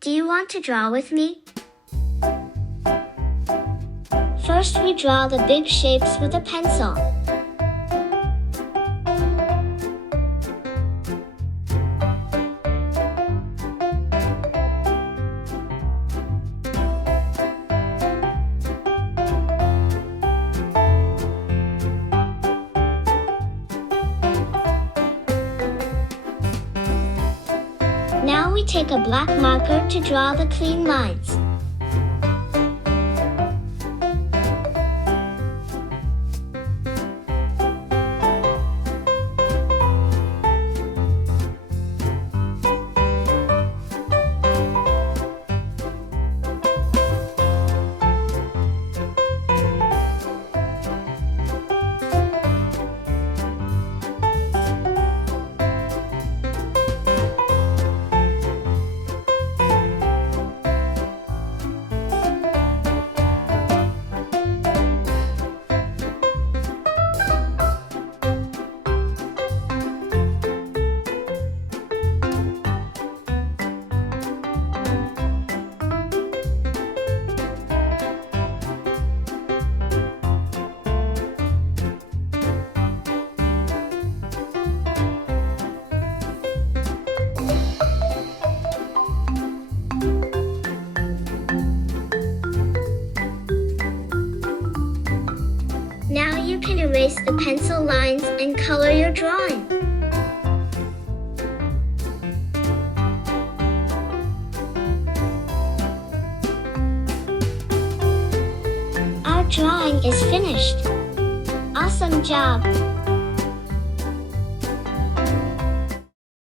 Do you want to draw with me? First, we draw the big shapes with a pencil. Now we take a black marker to draw the clean lines. Now you can erase the pencil lines and color your drawing. Our drawing is finished. Awesome job!